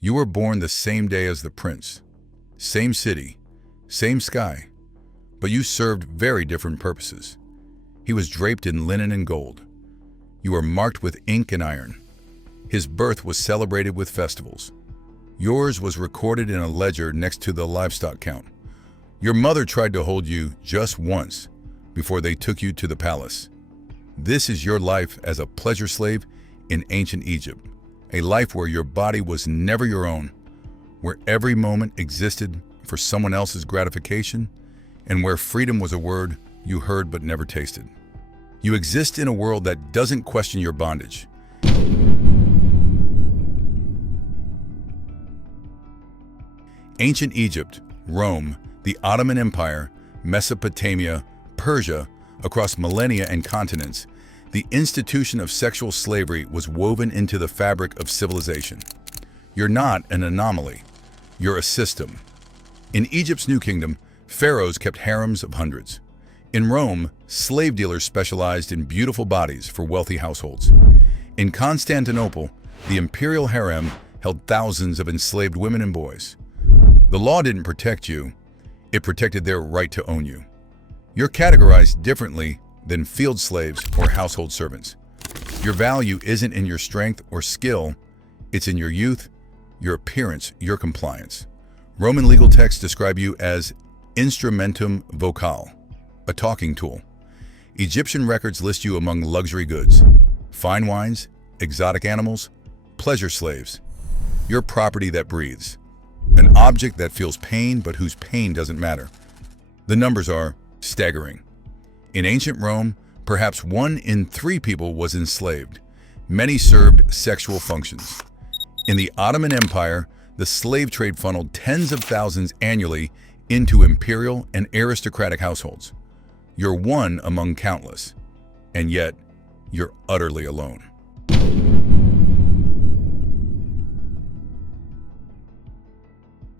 You were born the same day as the prince, same city, same sky, but you served very different purposes. He was draped in linen and gold. You were marked with ink and iron. His birth was celebrated with festivals. Yours was recorded in a ledger next to the livestock count. Your mother tried to hold you just once before they took you to the palace. This is your life as a pleasure slave in ancient Egypt, a life where your body was never your own, where every moment existed for someone else's gratification, and where freedom was a word you heard but never tasted. You exist in a world that doesn't question your bondage. Ancient Egypt, Rome, the Ottoman Empire, Mesopotamia, Persia, across millennia and continents, the institution of sexual slavery was woven into the fabric of civilization. You're not an anomaly. You're a system. In Egypt's New Kingdom, pharaohs kept harems of hundreds. In Rome, slave dealers specialized in beautiful bodies for wealthy households. In Constantinople, the imperial harem held thousands of enslaved women and boys. The law didn't protect you, it protected their right to own you. You're categorized differently than field slaves or household servants. Your value isn't in your strength or skill, it's in your youth, your appearance, your compliance. Roman legal texts describe you as instrumentum vocale, a talking tool. Egyptian records list you among luxury goods, fine wines, exotic animals, pleasure slaves. You're property that breathes, an object that feels pain but whose pain doesn't matter. The numbers are staggering. In ancient Rome, perhaps 1 in 3 people was enslaved. Many served sexual functions. In the Ottoman Empire, the slave trade funneled tens of thousands annually into imperial and aristocratic households. You're one among countless, and yet you're utterly alone.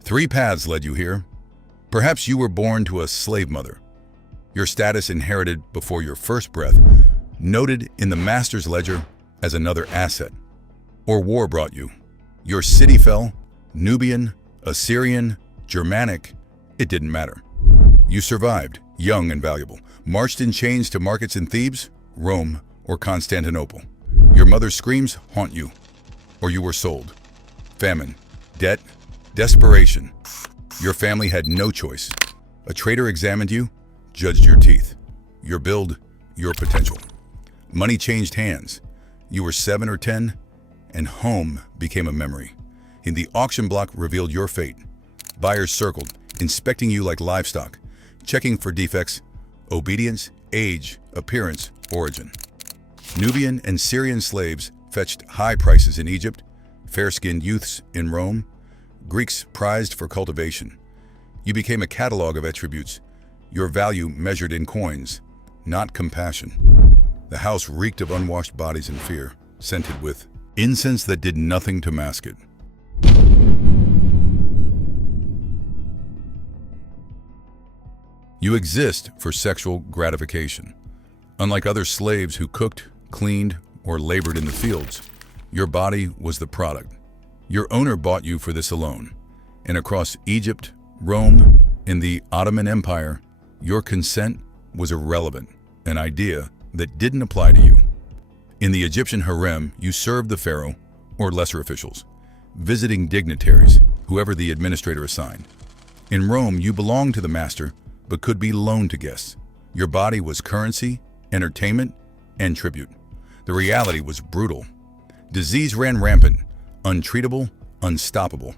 Three paths led you here. Perhaps you were born to a slave mother. Your status inherited before your first breath, noted in the master's ledger as another asset. Or war brought you. Your city fell, Nubian, Assyrian, Germanic, it didn't matter. You survived, young and valuable, marched in chains to markets in Thebes, Rome, or Constantinople. Your mother's screams haunt you. Or you were sold. Famine, debt, desperation. Your family had no choice. A trader examined you, judged your teeth, your build, your potential. Money changed hands. You were 7 or 10, and home became a memory. And the auction block revealed your fate. Buyers circled, inspecting you like livestock, checking for defects, obedience, age, appearance, origin. Nubian and Syrian slaves fetched high prices in Egypt, fair-skinned youths in Rome, Greeks prized for cultivation. You became a catalog of attributes, your value measured in coins, not compassion. The house reeked of unwashed bodies and fear, scented with incense that did nothing to mask it. You exist for sexual gratification. Unlike other slaves who cooked, cleaned, or labored in the fields, your body was the product. Your owner bought you for this alone. And across Egypt, Rome, and the Ottoman Empire, your consent was irrelevant, an idea that didn't apply to you. In the Egyptian harem, you served the pharaoh or lesser officials, visiting dignitaries, whoever the administrator assigned. In Rome, you belonged to the master, but could be loaned to guests. Your body was currency, entertainment, and tribute. The reality was brutal. Disease ran rampant, untreatable, unstoppable.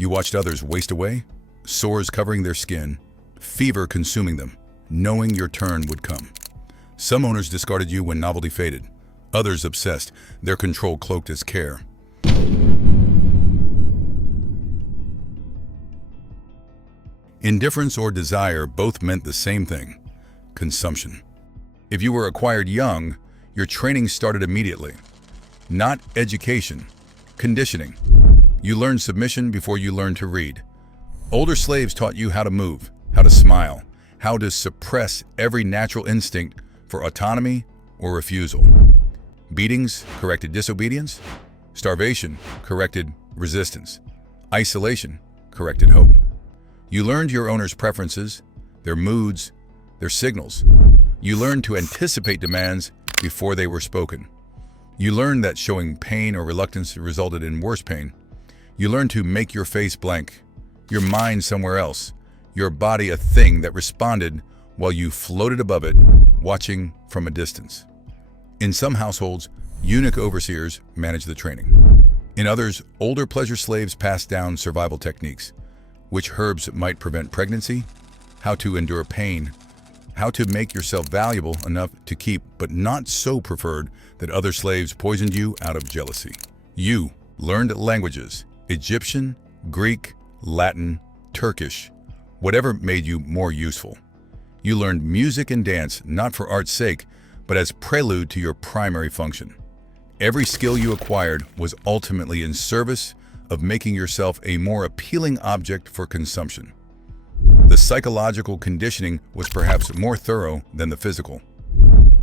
You watched others waste away, sores covering their skin, fever consuming them, knowing your turn would come. Some owners discarded you when novelty faded, others obsessed, their control cloaked as care. Indifference or desire both meant the same thing: consumption. If you were acquired young, your training started immediately. Not education, conditioning. You learned submission before you learned to read. Older slaves taught you how to move, how to smile, how to suppress every natural instinct for autonomy or refusal. Beatings corrected disobedience. Starvation corrected resistance. Isolation corrected hope. You learned your owner's preferences, their moods, their signals. You learned to anticipate demands before they were spoken. You learned that showing pain or reluctance resulted in worse pain. You learned to make your face blank, your mind somewhere else, your body a thing that responded while you floated above it, watching from a distance. In some households, eunuch overseers managed the training. In others, older pleasure slaves passed down survival techniques, which herbs might prevent pregnancy, how to endure pain, how to make yourself valuable enough to keep, but not so preferred that other slaves poisoned you out of jealousy. You learned languages: Egyptian, Greek, Latin, Turkish, whatever made you more useful. You learned music and dance not for art's sake, but as prelude to your primary function. Every skill you acquired was ultimately in service of making yourself a more appealing object for consumption. The psychological conditioning was perhaps more thorough than the physical.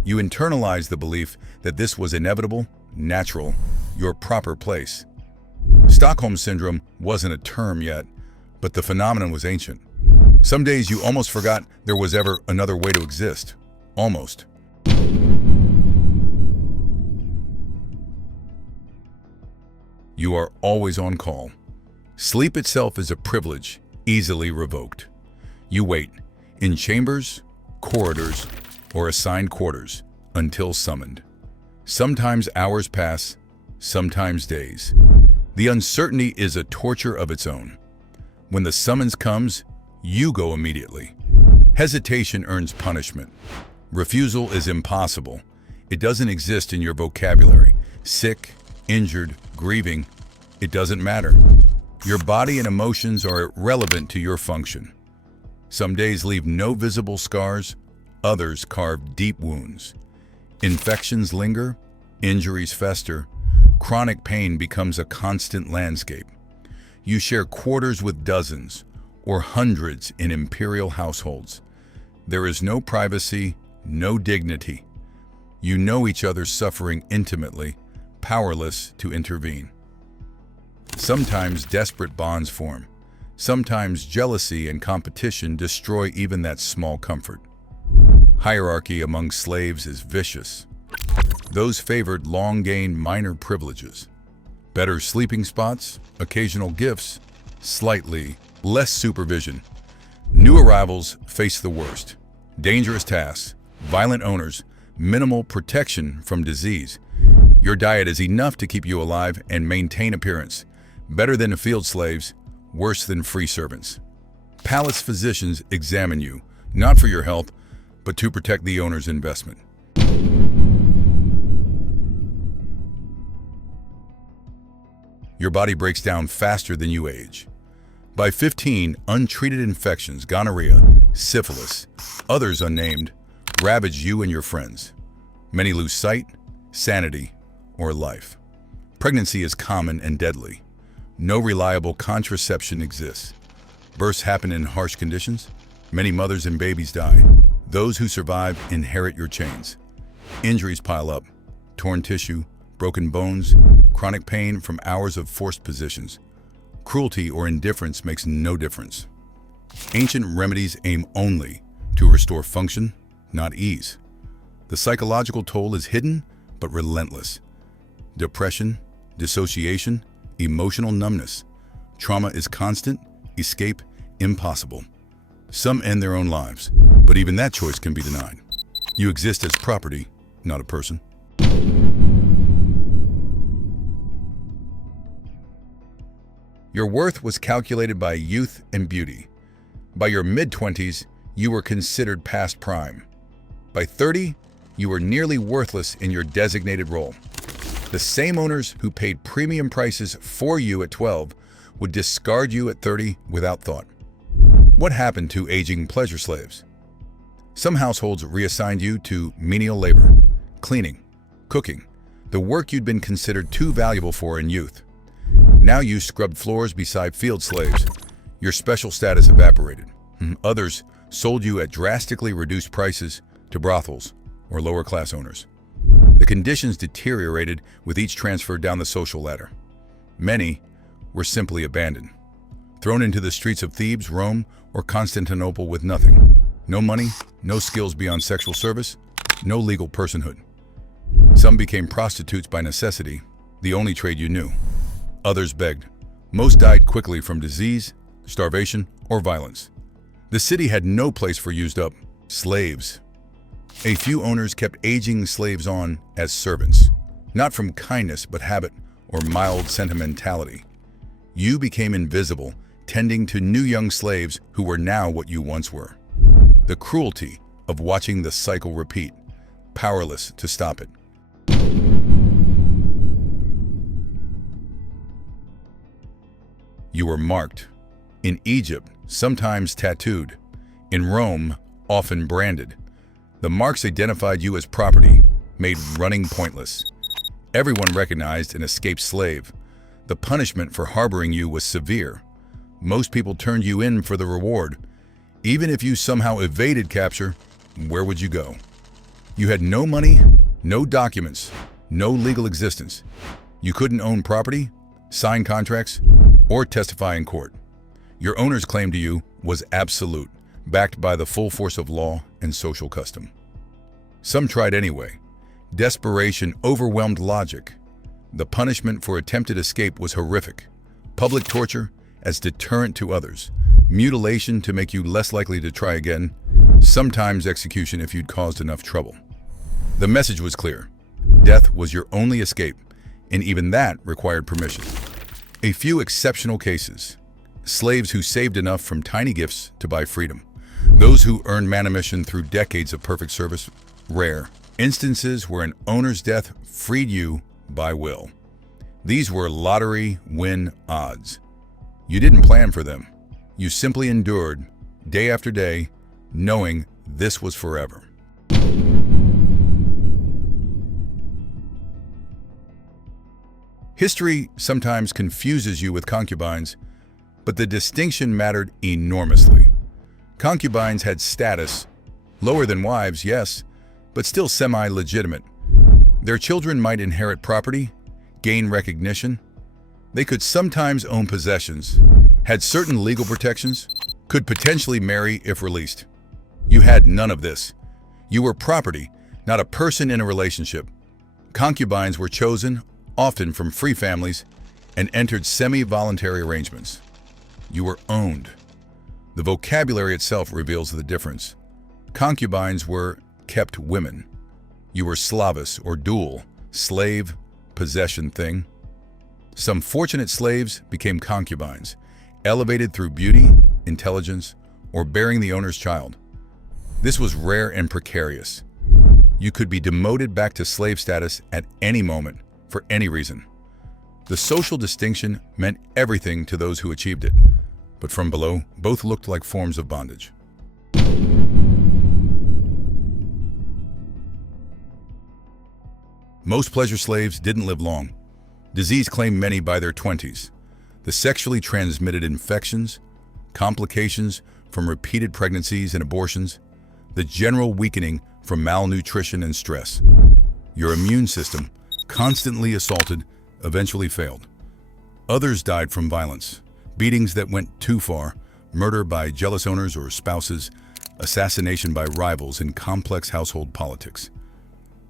You internalized the belief that this was inevitable, natural, your proper place. Stockholm Syndrome wasn't a term yet, but the phenomenon was ancient. Some days you almost forgot there was ever another way to exist. Almost. You are always on call. Sleep itself is a privilege, easily revoked. You wait, in chambers, corridors, or assigned quarters, until summoned. Sometimes hours pass, sometimes days. The uncertainty is a torture of its own. When the summons comes, you go immediately. Hesitation earns punishment. Refusal is impossible. It doesn't exist in your vocabulary. Sick, injured, grieving, it doesn't matter. Your body and emotions are irrelevant to your function. Some days leave no visible scars, others carve deep wounds. Infections linger, injuries fester, chronic pain becomes a constant landscape. You share quarters with dozens or hundreds in imperial households. There is no privacy, no dignity. You know each other's suffering intimately, powerless to intervene. Sometimes desperate bonds form. Sometimes jealousy and competition destroy even that small comfort. Hierarchy among slaves is vicious. Those favored long gain minor privileges. Better sleeping spots, occasional gifts, slightly less supervision. New arrivals face the worst. Dangerous tasks, violent owners, minimal protection from disease. Your diet is enough to keep you alive and maintain appearance. Better than field slaves, worse than free servants. Palace physicians examine you, not for your health, but to protect the owner's investment. Your body breaks down faster than you age. By 15, untreated infections, gonorrhea, syphilis, others unnamed, ravage you and your friends. Many lose sight, sanity, or life. Pregnancy is common and deadly. No reliable contraception exists. Births happen in harsh conditions. Many mothers and babies die. Those who survive inherit your chains. Injuries pile up. Torn tissue, broken bones, chronic pain from hours of forced positions. Cruelty or indifference makes no difference. Ancient remedies aim only to restore function, not ease. The psychological toll is hidden but relentless. Depression, dissociation, emotional numbness. Trauma is constant, escape impossible. Some end their own lives, but even that choice can be denied. You exist as property, not a person. Your worth was calculated by youth and beauty. By your mid-20s, you were considered past prime. By 30, you were nearly worthless in your designated role. The same owners who paid premium prices for you at 12 would discard you at 30 without thought. What happened to aging pleasure slaves? Some households reassigned you to menial labor, cleaning, cooking, the work you'd been considered too valuable for in youth. Now you scrubbed floors beside field slaves. Your special status evaporated. Others sold you at drastically reduced prices to brothels or lower-class owners. The conditions deteriorated with each transfer down the social ladder. Many were simply abandoned, thrown into the streets of Thebes, Rome, or Constantinople with nothing. No money, no skills beyond sexual service, no legal personhood. Some became prostitutes by necessity, the only trade you knew. Others begged. Most died quickly from disease, starvation, or violence. The city had no place for used-up slaves. A few owners kept aging slaves on as servants, not from kindness but habit or mild sentimentality. You became invisible, tending to new young slaves who were now what you once were. The cruelty of watching the cycle repeat, powerless to stop it. You were marked. In Egypt, sometimes tattooed. In Rome, often branded. The marks identified you as property, made running pointless. Everyone recognized an escaped slave. The punishment for harboring you was severe. Most people turned you in for the reward. Even if you somehow evaded capture, where would you go? You had no money, no documents, no legal existence. You couldn't own property, sign contracts, or testify in court. Your owner's claim to you was absolute, backed by the full force of law and social custom. Some tried anyway. Desperation overwhelmed logic. The punishment for attempted escape was horrific. Public torture as deterrent to others. Mutilation to make you less likely to try again. Sometimes execution if you'd caused enough trouble. The message was clear. Death was your only escape, and even that required permission. A few exceptional cases. Slaves who saved enough from tiny gifts to buy freedom. Those who earned manumission through decades of perfect service, rare. Instances where an owner's death freed you by will. These were lottery win odds. You didn't plan for them. You simply endured, day after day, knowing this was forever. History sometimes confuses you with concubines, but the distinction mattered enormously. Concubines had status, lower than wives, yes, but still semi-legitimate. Their children might inherit property, gain recognition. They could sometimes own possessions, had certain legal protections, could potentially marry if released. You had none of this. You were property, not a person in a relationship. Concubines were chosen, often from free families, and entered semi-voluntary arrangements. You were owned. The vocabulary itself reveals the difference. Concubines were kept women. You were slavis or dual, slave, possession thing. Some fortunate slaves became concubines, elevated through beauty, intelligence, or bearing the owner's child. This was rare and precarious. You could be demoted back to slave status at any moment, for any reason. The social distinction meant everything to those who achieved it, but from below, both looked like forms of bondage. Most pleasure slaves didn't live long. Disease claimed many by their 20s. The sexually transmitted infections, complications from repeated pregnancies and abortions, the general weakening from malnutrition and stress. Your immune system, constantly assaulted, eventually failed. Others died from violence, beatings that went too far, murder by jealous owners or spouses, assassination by rivals in complex household politics.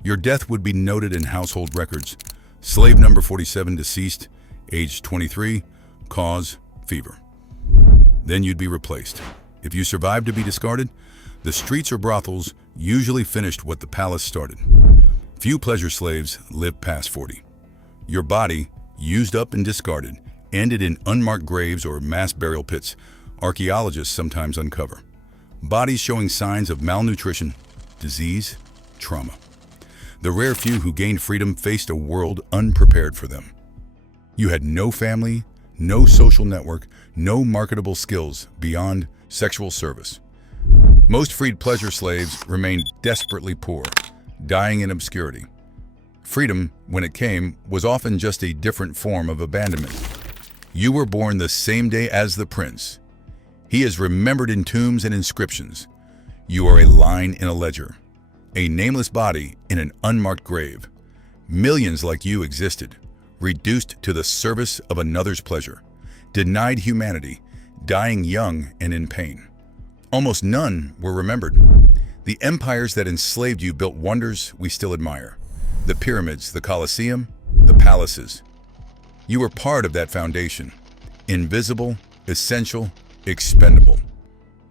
Your death would be noted in household records. Slave number 47 deceased, age 23, cause, fever. Then you'd be replaced. If you survived to be discarded, the streets or brothels usually finished what the palace started. Few pleasure slaves lived past 40. Your body, used up and discarded, ended in unmarked graves or mass burial pits archaeologists sometimes uncover. Bodies showing signs of malnutrition, disease, trauma. The rare few who gained freedom faced a world unprepared for them. You had no family, no social network, no marketable skills beyond sexual service. Most freed pleasure slaves remained desperately poor, dying in obscurity. Freedom, when it came, was often just a different form of abandonment. You were born the same day as the prince. He is remembered in tombs and inscriptions. You are a line in a ledger, a nameless body in an unmarked grave. Millions like you existed, reduced to the service of another's pleasure, denied humanity, dying young and in pain. Almost none were remembered. The empires that enslaved you built wonders we still admire. The pyramids, the Colosseum, the palaces. You were part of that foundation. Invisible, essential, expendable.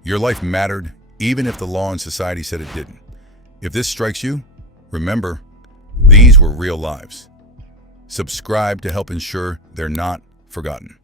Your life mattered, even if the law and society said it didn't. If this strikes you, remember, these were real lives. Subscribe to help ensure they're not forgotten.